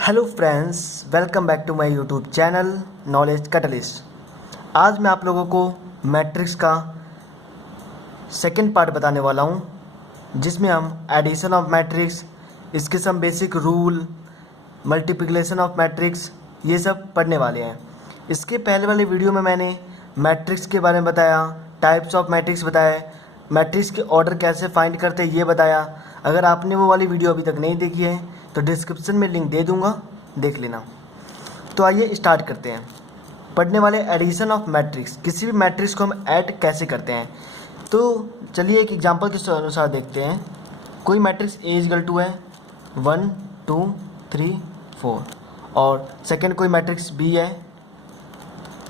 Hello friends, welcome back to my YouTube channel knowledge catalyst. आज मैं आप लोगों को मैट्रिक्स का सेकंड पार्ट बताने वाला हूं, जिसमें हम एडिशन ऑफ मैट्रिक्स, इसके some basic rule, multiplication of matrix, ये सब पढ़ने वाले हैं। इसके पहले वाले वीडियो में मैंने मैट्रिक्स के बारे में बताया, टाइप्स ऑफ मैट्रिक्स बताया, मैट्रिक्स के ऑर्डर कैसे फाइंड करते हैं ये बताया। अगर आपने वो वाली वीडियो अभी तक नहीं देखी है तो डिस्क्रिप्शन में लिंक दे दूंगा, देख लेना। तो आइए स्टार्ट करते हैं। पढ़ने वाले एडिशन ऑफ मैट्रिक्स, किसी भी मैट्रिक्स को हम ऐड कैसे करते हैं। तो चलिए एक एग्जांपल के अनुसार देखते हैं। कोई मैट्रिक्स ए इक्वल टू है 1 2 3 4 और सेकंड कोई मैट्रिक्स बी है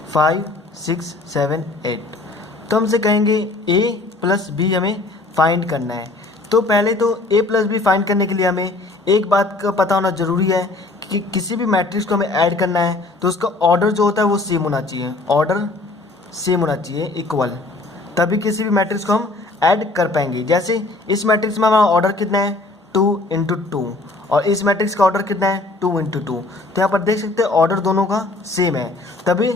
5 6 7 8। तो हमसे कहेंगे ए प्लस बी हमें फाइंड करना है। तो पहले तो ए प्लस बी फाइंड करने के लिए हमें एक बात का पता होना ज़रूरी है कि किसी भी मैट्रिक्स को हमें ऐड करना है तो उसका ऑर्डर जो होता है वो सेम होना चाहिए, ऑर्डर सेम होना चाहिए, इक्वल, तभी किसी भी मैट्रिक्स को हम ऐड कर पाएंगे। जैसे इस मैट्रिक्स में हमारा ऑर्डर कितना है 2 × 2 और इस मैट्रिक्स का ऑर्डर कितना है 2 × 2। तो यहाँ पर देख सकते हैं ऑर्डर दोनों का सेम है, तभी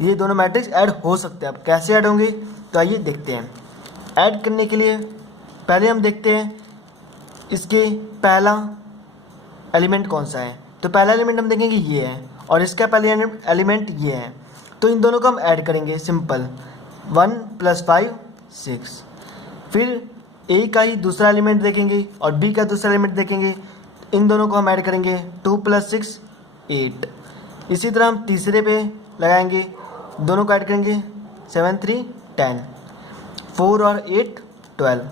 ये दोनों मैट्रिक्स ऐड हो सकते हैं। अब कैसे ऐड होंगे तो आइए देखते हैं। ऐड करने के लिए पहले हम देखते हैं इसके पहला एलिमेंट कौन सा है। तो पहला एलिमेंट हम देखेंगे ये है और इसका पहला एलिमेंट ये है। तो इन दोनों को हम ऐड करेंगे, सिंपल 1 + 5 6। फिर ए का ही दूसरा एलिमेंट देखेंगे और बी का दूसरा एलिमेंट देखेंगे, इन दोनों को हम ऐड करेंगे 2 + 6 8। इसी तरह हम तीसरे पे लगाएंगे, दोनों को ऐड करेंगे 7 3 10, 4 और 8 12।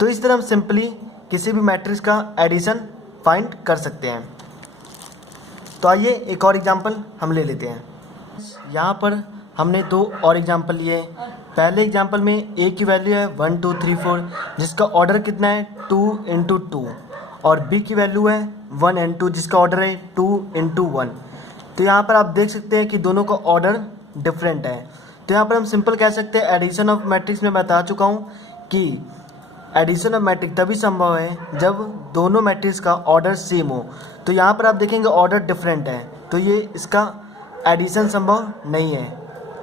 तो इस तरह हम सिंपली किसी भी मैट्रिक्स का एडिशन फाइंड कर सकते हैं। तो आइए एक और एग्जांपल हम ले लेते हैं। यहाँ पर हमने दो और एग्जांपल लिए। पहले एग्जांपल में ए की वैल्यू है 1 2 3 4, जिसका ऑर्डर कितना है 2 × 2 और बी की वैल्यू है 1 and 2, जिसका ऑर्डर है 2 × 1। तो यहाँ पर आप देख सकते हैं कि दोनों का ऑर्डर डिफरेंट है। तो यहाँ पर हम सिंपल कह सकते हैं एडिशन ऑफ मैट्रिक्स में बता चुका हूँ कि एडिशन ऑफ मैट्रिक्स तभी संभव है जब दोनों मैट्रिक्स का ऑर्डर सेम हो। तो यहाँ पर आप देखेंगे ऑर्डर डिफरेंट है, तो ये इसका एडिशन संभव नहीं है।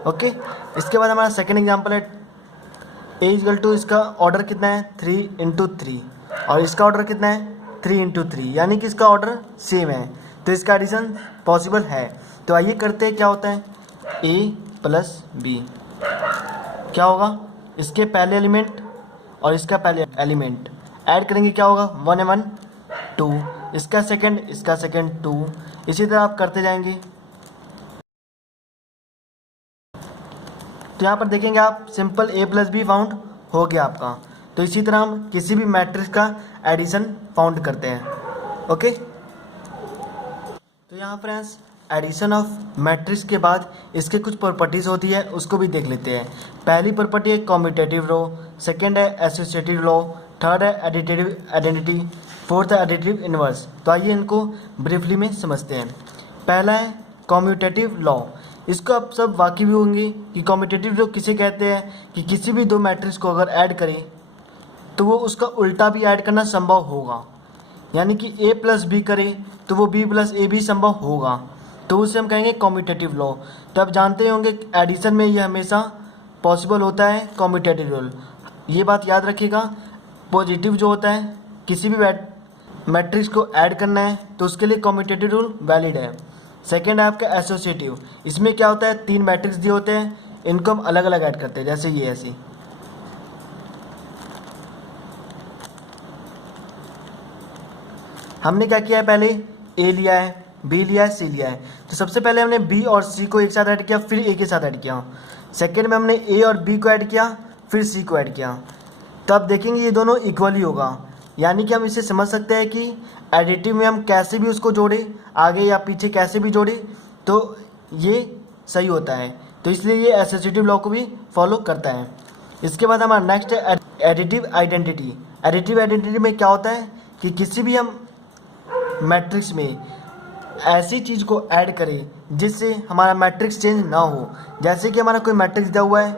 ओके, इसके बाद हमारा सेकंड एग्जांपल है ए इक्वल टू, इसका ऑर्डर कितना है 3 × 3 और इसका ऑर्डर कितना है 3 × 3, यानी कि इसका ऑर्डर सेम है, तो इसका एडिशन पॉसिबल है। तो आइए करते हैं क्या होता है। ए प्लस बी क्या होगा, इसके पहले एलिमेंट और इसका पहले एलिमेंट ऐड करेंगे, क्या होगा 1 1 2, इसका सेकंड 2। इसी तरह आप करते जाएंगे। तो यहाँ पर देखेंगे आप simple A plus be found हो गया आपका। तो इसी तरह हम किसी भी मैट्रिक्स का एडिशन फाउंड करते हैं। ओके, तो यहाँ फ्रेंड्स एडिशन ऑफ मैट्रिक्स के बाद इसके कुछ प्रॉपर्टीज़ होती है, उसको भी देख लेते हैं। पहली प्रॉपर्टी है कॉम्यूटेटिव रो, सेकंड है एसोसिएटिव रो, थर्ड है एडिटिव आइडेंटिटी, फोर्थ है एडिटिव इनवर्स। तो आइए इनको ब्रीफली में समझते हैं। पहला है कॉम्यूटेटिव लॉ। इसको आप सब वाकिफ होंगे कि कॉम्यूटेटिव लॉ किसे कहते हैं, कि किसी भी दो मैट्रिक्स को अगर ऐड करें तो वो उसका उल्टा भी ऐड करना संभव होगा, यानी कि ए प्लस बी करें तो वो बी प्लस ए भी संभव होगा, तो उसे हम कहेंगे कॉम्यूटेटिव लॉ। तो आप जानते होंगे एडिशन में ये हमेशा पॉसिबल होता है कॉम्यूटेटिव रूल, ये बात याद रखिएगा। पॉजिटिव जो होता है, किसी भी मैट्रिक्स को ऐड करना है तो उसके लिए कॉम्यूटेटिव रूल वैलिड है। सेकंड है आपका एसोसिएटिव, इसमें क्या होता है 3 मैट्रिक्स दिए होते हैं, इनको हम अलग अलग ऐड करते हैं, जैसे ये ऐसी। हमने क्या किया है, पहले ए लिया है, बी लिया है, सी लिया है। तो सबसे पहले हमने बी और सी को एक साथ ऐड किया, फिर ए के साथ ऐड किया। सेकेंड में हमने ए और बी को ऐड किया, फिर सी को ऐड किया। तो अब देखेंगे ये दोनों इक्वली होगा, यानी कि हम इसे समझ सकते हैं कि एडिटिव में हम कैसे भी उसको जोड़े, आगे या पीछे कैसे भी जोड़े तो ये सही होता है। तो इसलिए ये एसोसिएटिव लॉ को भी फॉलो करता है। इसके बाद हमारा नेक्स्ट है एडिटिव आइडेंटिटी। एडिटिव आइडेंटिटी में क्या होता है कि किसी भी हम मैट्रिक्स में ऐसी चीज़ को ऐड करें जिससे हमारा मैट्रिक्स चेंज ना हो। जैसे कि हमारा कोई मैट्रिक्स दिया हुआ है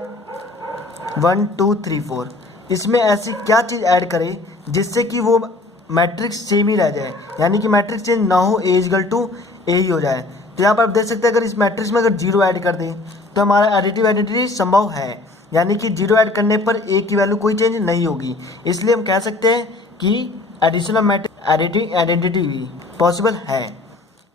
1 2 3 4, इसमें ऐसी क्या चीज़ ऐड करें जिससे कि वो मैट्रिक्स सेम ही रह जाए, यानी कि मैट्रिक्स चेंज ना हो, ए इक्वल टू ए ही हो जाए। तो यहाँ पर आप देख सकते हैं अगर इस मैट्रिक्स में अगर जीरो ऐड कर दें तो हमारा एडिटिव आइडेंटिटी संभव है, यानी कि जीरो ऐड करने पर ए की वैल्यू कोई चेंज नहीं होगी। इसलिए हम कह सकते हैं कि addition of matrix additive identity भी पॉसिबल है।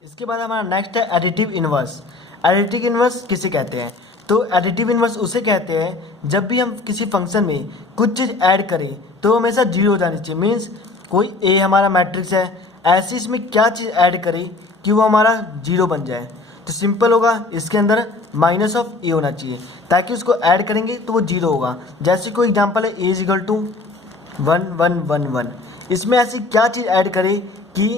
इसके बाद हमारा नेक्स्ट है एडिटिव इन्वर्स। एडिटिव इन्वर्स किसे कहते हैं? तो एडिटिव इन्वर्स उसे कहते हैं जब भी हम किसी फंक्शन में कुछ चीज़ ऐड करें तो हमेशा जीरो हो जानी चाहिए। मीन्स कोई ए हमारा मैट्रिक्स है, ऐसी इसमें क्या चीज़ ऐड करें कि वो हमारा जीरो बन जाए। तो सिंपल होगा, इसके अंदर माइनस ऑफ ए होना चाहिए ताकि उसको ऐड करेंगे तो वो जीरो होगा। जैसे कोई एग्जांपल है ए इज इक्वल टू 1 1 1 1, इसमें ऐसी क्या चीज़ ऐड करें कि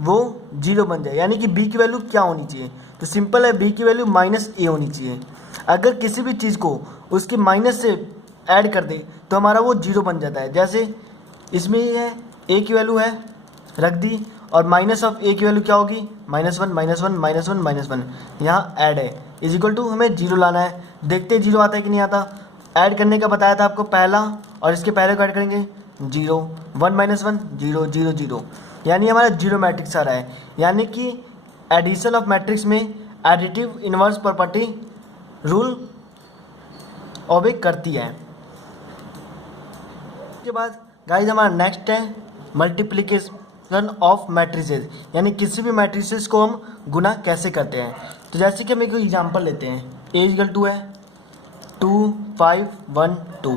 वो जीरो बन जाए, यानी कि बी की वैल्यू क्या होनी चाहिए? तो सिंपल है, बी की वैल्यू माइनस ए होनी चाहिए। अगर किसी भी चीज़ को उसके माइनस से ऐड कर दे तो हमारा वो जीरो बन जाता है। जैसे इसमें है ए की वैल्यू है रख दी और माइनस ऑफ ए की वैल्यू क्या होगी? -1 -1 -1 -1, यहाँ ऐड है इज इक्वल टू हमें जीरो लाना है। देखते जीरो आता है कि नहीं आता। ऐड करने का बताया था आपको पहला, और इसके पहले को ऐड करेंगे 0 1 -1 0 0 0, यानी हमारा जीरो मैट्रिक्स आ रहा है। यानी कि एडिशन ऑफ मैट्रिक्स में additive inverse property rule obey करती है। उसके बाद गाइस हमारा नेक्स्ट है मल्टीप्लिकेशन ऑफ मैट्रिसेस, यानी किसी भी मैट्रिसेस को हम गुना कैसे करते हैं। तो जैसे कि हम एक एग्जांपल लेते हैं, ए इक्वल टू है 2 5 1 2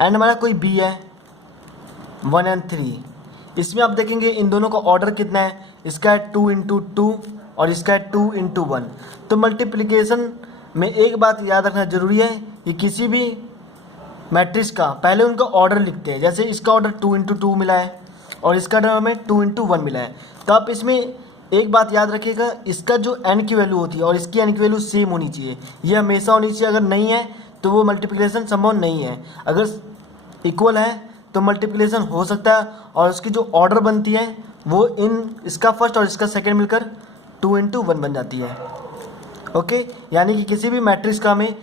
एंड हमारा कोई बी है 1 and 3। इसमें आप देखेंगे इन दोनों का ऑर्डर कितना है, इसका है 2 × 2 और इसका है 2 × 1। तो मल्टीप्लिकेशन में एक बात याद रखना जरूरी है कि किसी भी मैट्रिक्स का पहले उनका ऑर्डर लिखते हैं। जैसे इसका ऑर्डर 2 × 2 मिला है और इसका ऑर्डर हमें 2 × 1 मिला है। तो आप इसमें एक बात याद रखिएगा, इसका जो n की वैल्यू होती है और इसकी n की वैल्यू सेम होनी चाहिए, ये हमेशा होनी चाहिए। अगर नहीं है तो वो मल्टीप्लिकेशन संभव नहीं है। अगर इक्वल है तो मल्टीप्लिकेशन हो सकता है और उसकी जो ऑर्डर बनती है वो इसका फर्स्ट और इसका सेकेंड मिलकर 2 × 1 बन जाती है। ओके, यानी कि किसी भी मैट्रिक्स का हमें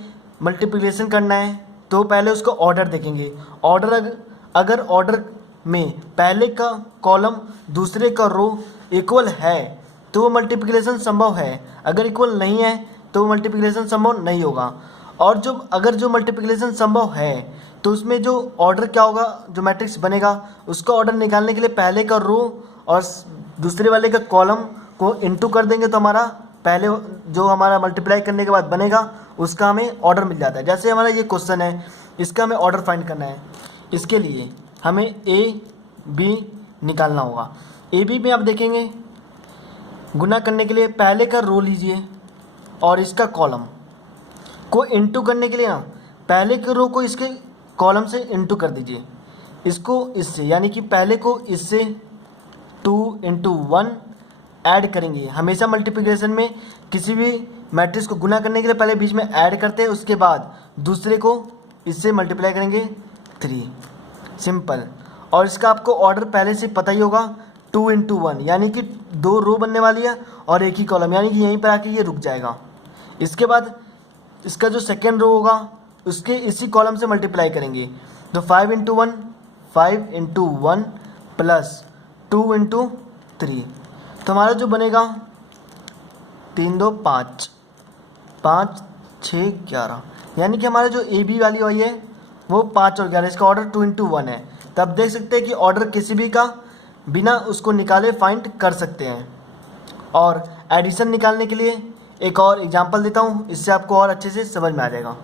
मल्टीप्लिकेशन करना है तो पहले उसका ऑर्डर देखेंगे। ऑर्डर अगर ऑर्डर में पहले का कॉलम दूसरे का रो इक्वल है तो वो मल्टीप्लिकेशन संभव है। अगर इक्वल नहीं है तो वो मल्टीप्लिकेशन संभव नहीं होगा। और अगर जो मल्टीप्लिकेशन संभव है तो उसमें जो ऑर्डर क्या होगा, जो मैट्रिक्स बनेगा उसका ऑर्डर निकालने के लिए पहले का रो और दूसरे वाले का कॉलम को इंटू कर देंगे तो हमारा पहले जो हमारा मल्टीप्लाई करने के बाद बनेगा उसका हमें ऑर्डर मिल जाता है। जैसे हमारा ये क्वेश्चन है, इसका हमें ऑर्डर फाइंड करना है। इसके लिए हमें ए बी निकालना होगा। ए बी में आप देखेंगे गुना करने के लिए पहले का रो लीजिए और इसका कॉलम को इंटू करने के लिए ना पहले के रो को इसके कॉलम से इंटू कर दीजिए, इसको इससे, यानी कि पहले को इससे 2 × 1 ऐड करेंगे। हमेशा मल्टीप्लिकेशन में किसी भी मैट्रिक्स को गुना करने के लिए पहले बीच में ऐड करते हैं, उसके बाद दूसरे को इससे मल्टीप्लाई करेंगे 3, सिंपल। और इसका आपको ऑर्डर पहले से पता ही होगा 2 × 1, यानी कि 2 रो बनने वाली है और एक ही कॉलम, यानी कि यहीं पर आके ये रुक जाएगा। इसके बाद इसका जो सेकेंड रो होगा उसके इसी कॉलम से मल्टीप्लाई करेंगे तो 5 × 1 5 × 1 प्लस 2 × 3, तो हमारा जो बनेगा 3 2 5 5 6 11, यानी कि हमारा जो ए बी वाली आई है वो 5 और 11, इसका ऑर्डर 2 × 1 है। तब देख सकते हैं कि ऑर्डर किसी भी का बिना उसको निकाले फाइंड कर सकते हैं। और एडिशन निकालने के लिए एक और एग्जांपल देता हूँ, इससे आपको और अच्छे से समझ में आ जाएगा।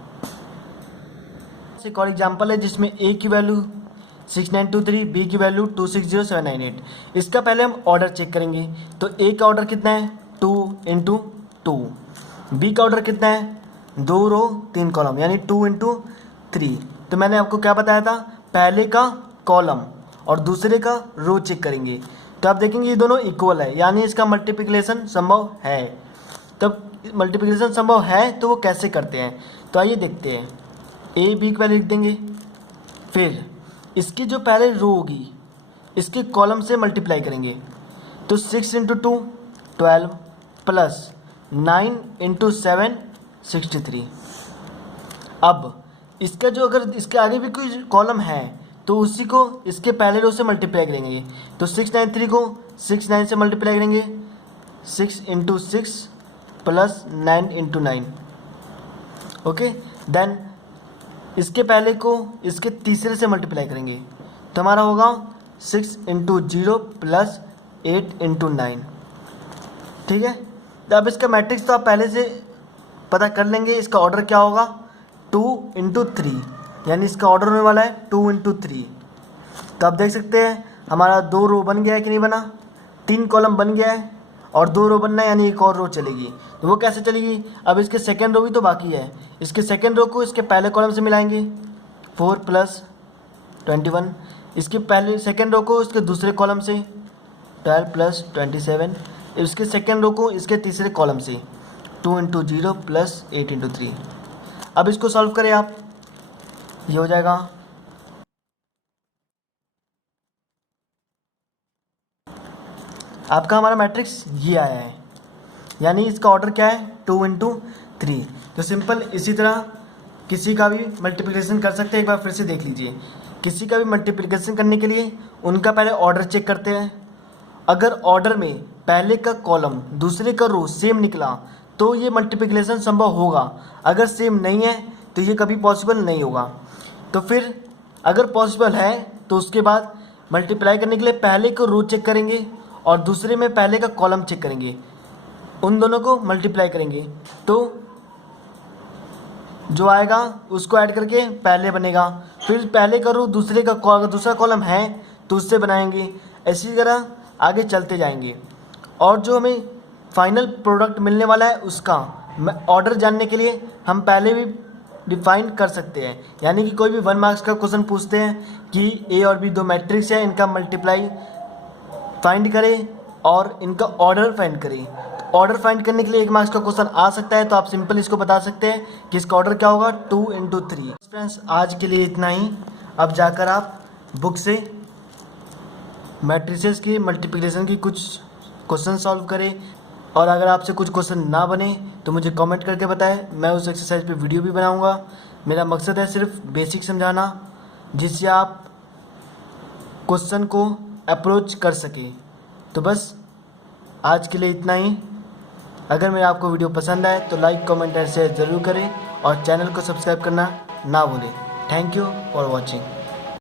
एक और एग्जांपल है जिसमें ए की वैल्यू 6923, बी की वैल्यू 260798। इसका पहले हम ऑर्डर चेक करेंगे। तो ए का ऑर्डर कितना है 2 × 2, बी का ऑर्डर कितना है 2 रो 3 कॉलम, यानी 2 × 3। तो मैंने आपको क्या बताया था, पहले का कॉलम और दूसरे का रो चेक करेंगे तो आप देखेंगे ये दोनों इक्वल है, यानी इसका मल्टीप्लिकेशन संभव है। तब मल्टीप्लिकेशन संभव है तो वो कैसे करते हैं, तो आइए देखते हैं। ए बी की वैल्यू लिख देंगे, फिर इसकी जो पहले रो होगी इसके कॉलम से मल्टीप्लाई करेंगे तो 6 × 2 12 प्लस 9 × 7 63। अब इसका जो अगर इसके आगे भी कोई कॉलम है तो उसी को इसके पहले रो से मल्टीप्लाई करेंगे। तो 693 को 69 से मल्टीप्लाई करेंगे, 6 into 6 plus 9 into 9। Okay, then इसके पहले को इसके तीसरे से मल्टीप्लाई करेंगे, तो हमारा होगा 6 इंटू 0 प्लस 8 इंटू 9। ठीक है, तो अब इसका मैट्रिक्स तो आप पहले से पता कर लेंगे। इसका ऑर्डर क्या होगा, 2 इंटू 3, यानी इसका ऑर्डर होने वाला है 2 इंटू 3। तो आप देख सकते हैं हमारा 2 रो बन गया है कि नहीं बना, 3 कॉलम बन गया है और 2 रो बनना है, यानी एक और रो चलेगी। तो वो कैसे चलेगी, अब इसके सेकेंड रो भी तो बाकी है। इसके सेकेंड रो को इसके पहले कॉलम से मिलाएंगे, 4 प्लस 21। इसके पहले सेकेंड रो को इसके दूसरे कॉलम से 12 प्लस 27। इसके सेकेंड रो को इसके तीसरे कॉलम से 2 इंटू 0 प्लस 8 इंटू 3। अब इसको सॉल्व करें आप, ये हो जाएगा आपका हमारा मैट्रिक्स ये आया है, यानी इसका ऑर्डर क्या है 2 इंटू 3। तो सिंपल इसी तरह किसी का भी मल्टीप्लिकेशन कर सकते हैं। एक बार फिर से देख लीजिए, किसी का भी मल्टीप्लिकेशन करने के लिए उनका पहले ऑर्डर चेक करते हैं। अगर ऑर्डर में पहले का कॉलम दूसरे का रो सेम निकला तो ये मल्टीप्लिकेशन संभव होगा, अगर सेम नहीं है तो ये कभी पॉसिबल नहीं होगा। तो फिर अगर पॉसिबल है तो उसके बाद मल्टीप्लाई करने के लिए पहले को रो चेक करेंगे और दूसरे में पहले का कॉलम चेक करेंगे, उन दोनों को मल्टीप्लाई करेंगे तो जो आएगा उसको ऐड करके पहले बनेगा। फिर पहले का रो दूसरे का दूसरा कॉलम है तो उससे बनाएंगे, इसी तरह आगे चलते जाएंगे। और जो हमें फाइनल प्रोडक्ट मिलने वाला है उसका ऑर्डर जानने के लिए हम पहले भी डिफाइन कर सकते हैं। यानी कि कोई भी 1 मार्क्स का क्वेश्चन पूछते हैं कि ए और बी दो मैट्रिक्स है, इनका मल्टीप्लाई फाइंड करें और इनका ऑर्डर फाइंड करें। तो ऑर्डर फाइंड करने के लिए 1 मार्क्स का क्वेश्चन आ सकता है, तो आप सिंपल इसको बता सकते हैं कि इसका ऑर्डर क्या होगा 2 इंटू 3। फ्रेंड्स आज के लिए इतना ही। अब जाकर आप बुक से मैट्रिसेस की मल्टीप्लिकेशन की कुछ क्वेश्चन सॉल्व करें, और अगर आपसे कुछ क्वेश्चन ना बने तो मुझे कमेंट करके बताएं, मैं उस एक्सरसाइज पे वीडियो भी बनाऊंगा। मेरा मकसद है सिर्फ बेसिक समझाना, जिससे आप क्वेश्चन को अप्रोच कर सकें। तो बस आज के लिए इतना ही। अगर मेरा आपको वीडियो पसंद आए तो लाइक कमेंट और शेयर ज़रूर करें और चैनल को सब्सक्राइब करना ना भूलें। Thank you for watching.